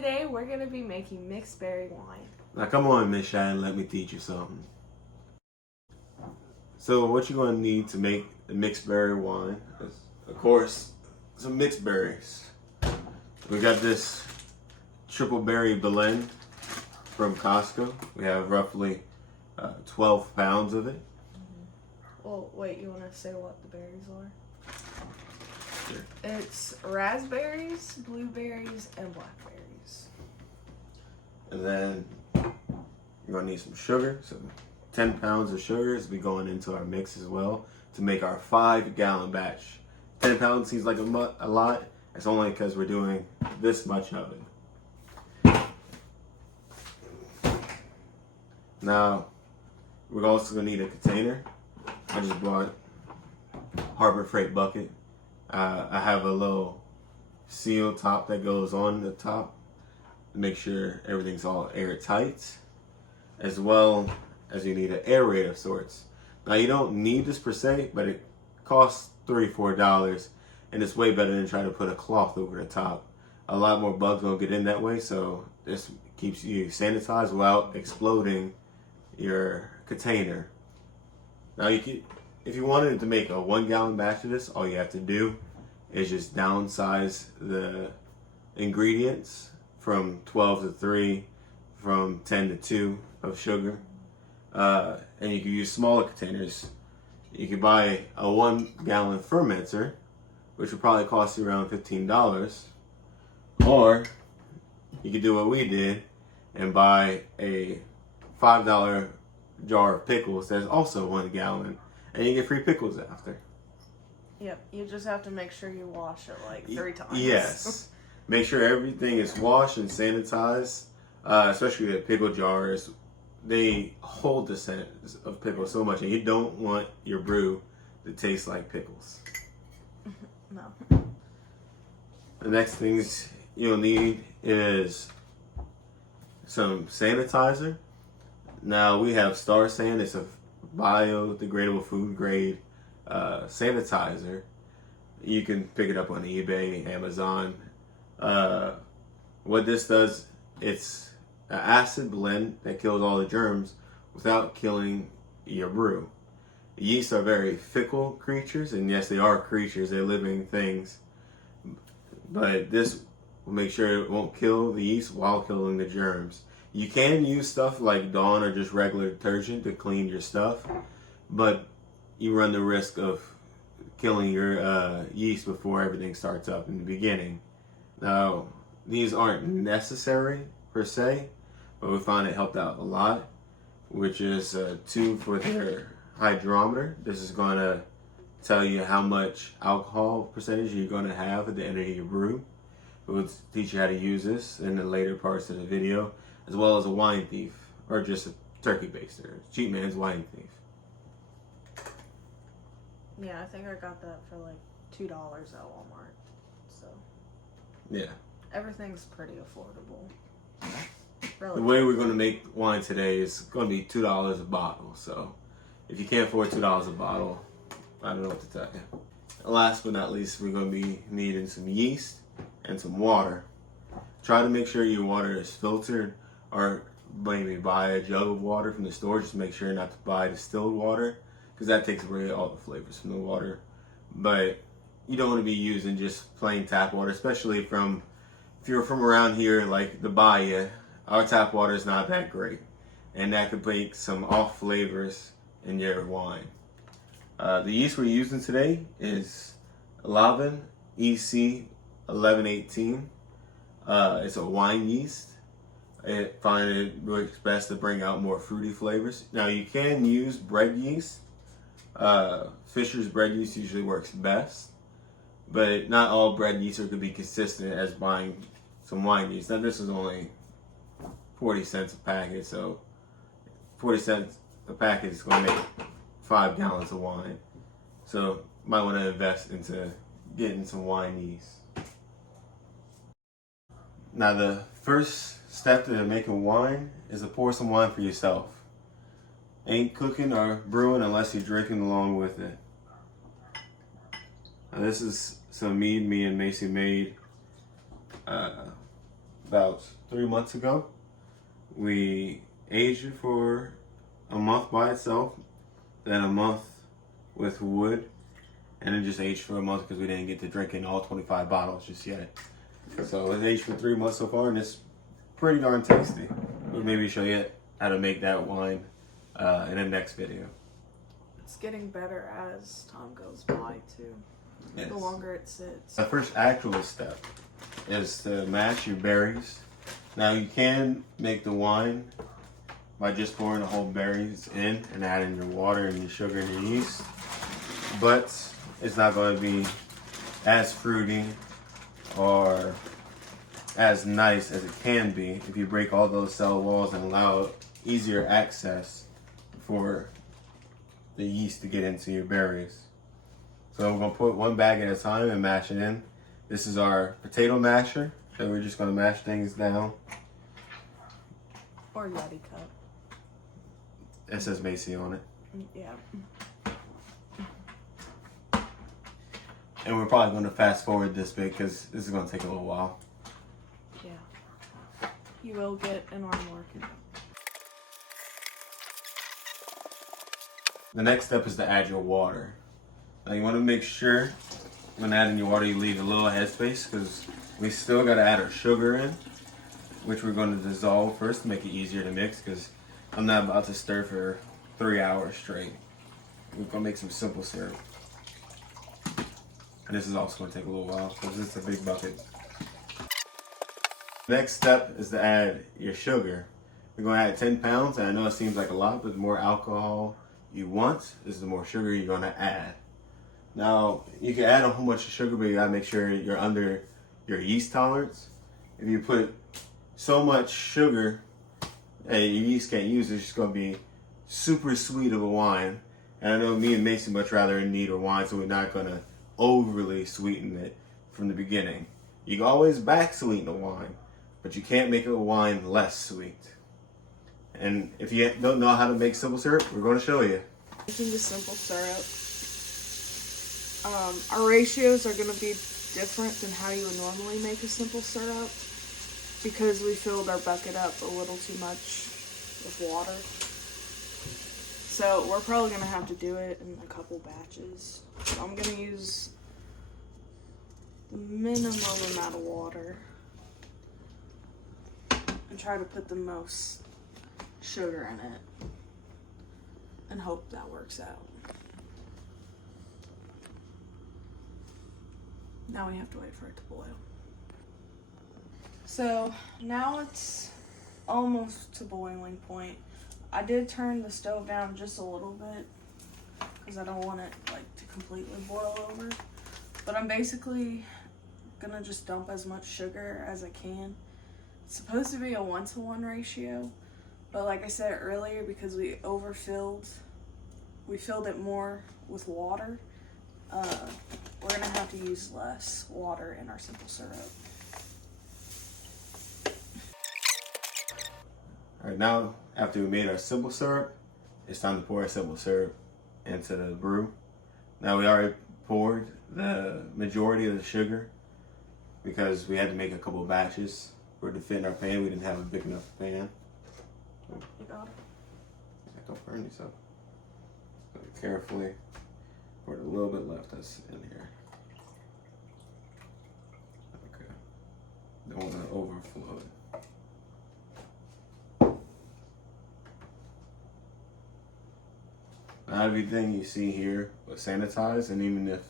Today we're going to be making mixed berry wine. Now come on, Miss Shine, let me teach you something. So what you're going to need to make the mixed berry wine is, of course, some mixed berries. We got this triple berry blend from Costco. We have roughly 12 pounds of it. Well, wait, you want to say what the berries are? Sure. It's raspberries, blueberries, and blackberries. And then you're going to need some sugar. So 10 pounds of sugar is be going into our mix as well to make our 5-gallon batch. 10 pounds seems like a lot. It's only because we're doing this much of it. Now, we're also going to need a container. I just bought Harbor Freight bucket. I have a little seal top that goes on the top to make sure everything's all airtight, as well as you need an aerator of sorts. Now you don't need this per se, but it costs $3-4, and it's way better than trying to put a cloth over the top. A lot more bugs don't get in that way, so this keeps you sanitized without exploding your container. Now you can, if you wanted to make a 1-gallon batch of this, all you have to do is just downsize the ingredients from 12 to 3, from 10 to 2 of sugar. And you can use smaller containers. You could buy a 1-gallon fermenter, which would probably cost you around $15. Or you could do what we did and buy a $5 jar of pickles that's also 1 gallon, and you get free pickles after. Yep, you just have to make sure you wash it like 3 times. Yes. Make sure everything is washed and sanitized, especially the pickle jars. They hold the scent of pickles so much, and you don't want your brew to taste like pickles. No. The next things you'll need is some sanitizer. Now we have Star San. It's a biodegradable food grade sanitizer. You can pick it up on eBay, Amazon. What this does, it's an acid blend that kills all the germs without killing your brew. Yeast are very fickle creatures, and yes, they are creatures, they're living things. But this will make sure it won't kill the yeast while killing the germs. You can use stuff like Dawn or just regular detergent to clean your stuff, but you run the risk of killing your yeast before everything starts up in the beginning. Now, these aren't necessary per se, but we found it helped out a lot, which is a tube for their hydrometer. This is going to tell you how much alcohol percentage you're going to have at the end of your brew. We'll teach you how to use this in the later parts of the video, as well as a wine thief, or just a turkey baster. Cheap man's wine thief. Yeah, I think I got that for like $2 at Walmart. So Yeah. everything's pretty affordable. The way we're going to make wine today is going to be $2 a bottle. So if you can't afford $2 a bottle, I don't know what to tell you. Last but not least, we're going to be needing some yeast and some water. Try to make sure your water is filtered, or maybe buy a jug of water from the store. Just make sure not to buy distilled water, because that takes away all the flavors from the water. But you don't want to be using just plain tap water, especially if you're from around here like the Bayou. Our tap water is not that great, and that could make some off flavors in your wine. The yeast we're using today is Lavin EC 1118. It's a wine yeast. I find it works best to bring out more fruity flavors. Now you can use bread yeast. Fisher's bread yeast usually works best, but not all bread yeast are going to be consistent as buying some wine yeast. Now this is only 40 cents a packet, so 40 cents a packet is going to make 5 gallons of wine. So might want to invest into getting some wine yeast. Now the first step to making wine is to pour some wine for yourself. Ain't cooking or brewing unless you're drinking along with it. Now this is some mead me and Macy made about 3 months ago. We aged it for a month by itself, then a month with wood, and then just aged for a month because we didn't get to drinking all 25 bottles just yet. So it's aged for 3 months so far, and it's pretty darn tasty. We'll maybe show you how to make that wine in the next video. It's getting better as time goes by too. Yes. The longer it sits. The first actual step is to mash your berries. Now you can make the wine by just pouring the whole berries in and adding your water and your sugar and your yeast, but it's not going to be as fruity or as nice as it can be if you break all those cell walls and allow easier access for the yeast to get into your berries. So we're going to put one bag at a time and mash it in. This is our potato masher, so we're just going to mash things down. Or Yeti cup. It says Macy on it. Yeah. And we're probably going to fast forward this bit because this is going to take a little while. Yeah. You will get an arm working. The next step is to add your water. Now you want to make sure when adding your water you leave a little headspace because we still got to add our sugar in, which we're going to dissolve first to make it easier to mix because I'm not about to stir for 3 hours straight. We're going to make some simple syrup. And this is also going to take a little while because it's a big bucket. Next step is to add your sugar. We're going to add 10 pounds, and I know it seems like a lot, but the more alcohol you want is the more sugar you're going to add. Now, you can add a whole bunch of sugar, but you got to make sure you're under your yeast tolerance. If you put so much sugar that your yeast can't use, it's just going to be super sweet of a wine. And I know me and Macy much rather neat wine, so we're not going to overly sweeten it from the beginning. You can always back sweeten a wine, but you can't make a wine less sweet. And if you don't know how to make simple syrup, we're going to show you. Making the simple syrup. Our ratios are going to be different than how you would normally make a simple syrup because we filled our bucket up a little too much with water. So we're probably going to have to do it in a couple batches. So I'm going to use the minimum amount of water and try to put the most sugar in it and hope that works out. Now we have to wait for it to boil. So now it's almost to boiling point. I did turn the stove down just a little bit because I don't want it like to completely boil over. But I'm basically gonna just dump as much sugar as I can. It's supposed to be a 1-to-1 ratio, but like I said earlier, because we filled it more with water, we're gonna have to use less water in our simple syrup. Alright, now after we made our simple syrup, it's time to pour our simple syrup into the brew. Now we already poured the majority of the sugar because we had to make a couple batches for it to fit in our pan. We didn't have a big enough pan. You got it. Don't burn yourself. So carefully pour a little bit left that's in here. Okay. Don't want to overflow it. Not everything you see here was sanitized, and even if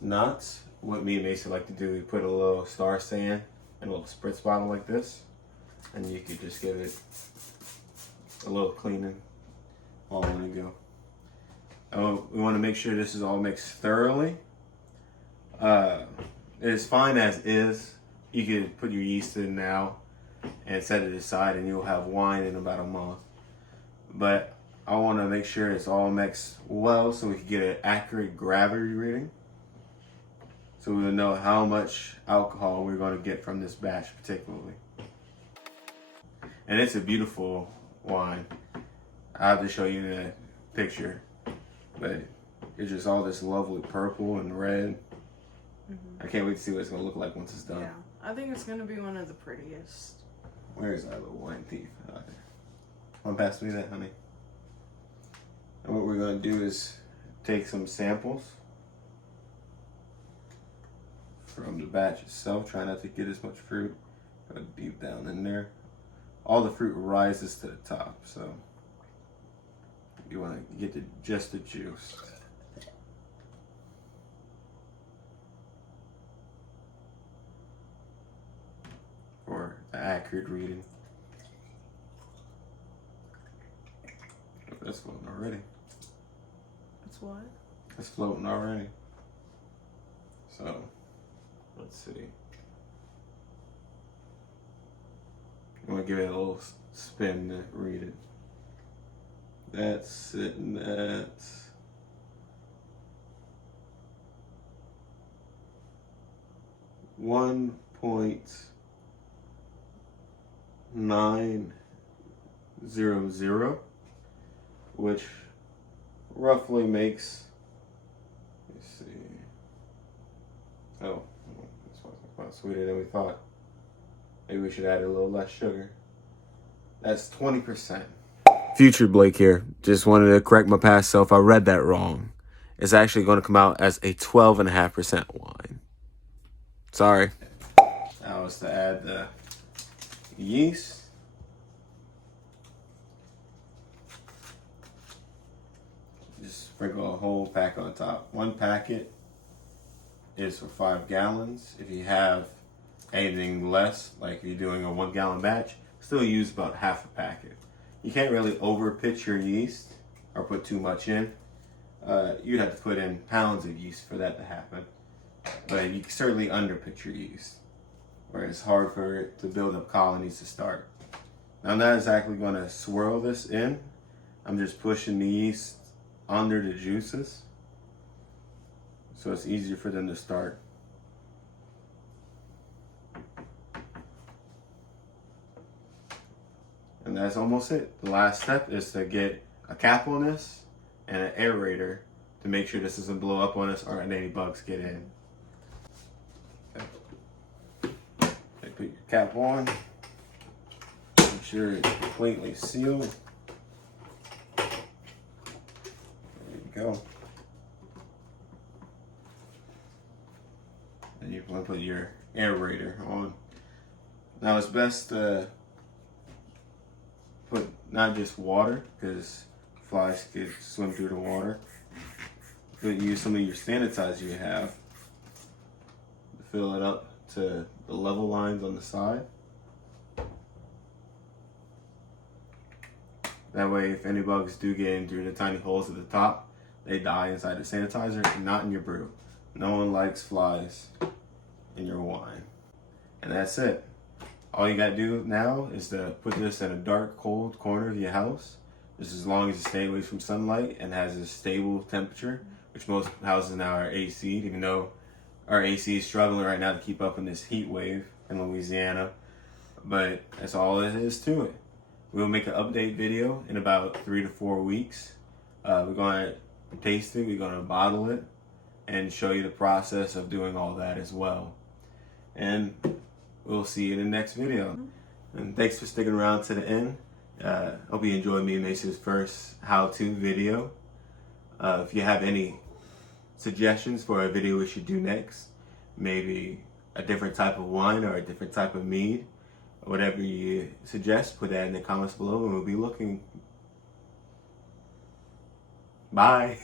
not, what me and Mason like to do, we put a little star sand in a little spritz bottle like this, and you could just give it a little cleaning all in a go. We want to make sure this is all mixed thoroughly. It's fine as is. You could put your yeast in now and set it aside, and you'll have wine in about a month. But I want to make sure it's all mixed well so we can get an accurate gravity reading. So we'll know how much alcohol we're going to get from this batch particularly. And it's a beautiful wine. I have to show you the picture. But it's just all this lovely purple and red. I can't wait to see what it's going to look like once it's done. Yeah. I think it's gonna be one of the prettiest. Where's our little wine thief? Out there. Want to pass me that, honey? And what we're going to do is take some samples from the batch itself. Try not to get as much fruit deep down in there. All the fruit rises to the top, so you want to get just the juice. For the accurate reading. Oh, that's floating already. That's what? It's floating already. So, let's see. I'm gonna give it a little spin to read it. That's sitting at 1.900, which roughly makes, let's see. Oh, this one's a lot sweeter than we thought. Maybe we should add a little less sugar. That's 20%. Future Blake here. Just wanted to correct my past self. I read that wrong. It's actually going to come out as a 12.5% wine. Sorry. Now is to add the yeast. Just sprinkle a whole pack on top. One packet is for 5 gallons. If you have anything less, like if you're doing a 1 gallon batch, still use about half a packet. You can't really over pitch your yeast or put too much in. You'd have to put in pounds of yeast for that to happen. But you can certainly under pitch your yeast, where it's hard for it to build up colonies to start. Now I'm not exactly going to swirl this in. I'm just pushing the yeast under the juices so it's easier for them to start. And that's almost it. The last step is to get a cap on this and an aerator to make sure this doesn't blow up on us or any bugs get in. Okay. Put your cap on. Make sure it's completely sealed. There you go. And you want to put your aerator on. Now it's best to put not just water, because flies could swim through the water, but use some of your sanitizer you have to fill it up to the level lines on the side. That way, if any bugs do get in through the tiny holes at the top, they die inside the sanitizer and not in your brew. No one likes flies in your wine. And that's it. All you gotta do now is to put this in a dark, cold corner of your house, just as long as it stays away from sunlight and has a stable temperature, which most houses now are AC'd, even though our AC is struggling right now to keep up in this heat wave in Louisiana. But that's all it is to it. We'll make an update video in about 3 to 4 weeks. We're gonna taste it, we're gonna bottle it, and show you the process of doing all that as well. And we'll see you in the next video. And thanks for sticking around to the end. Hope you enjoyed me and Mason's first how-to video. If you have any suggestions for a video we should do next, maybe a different type of wine or a different type of mead, whatever you suggest, put that in the comments below and we'll be looking. Bye.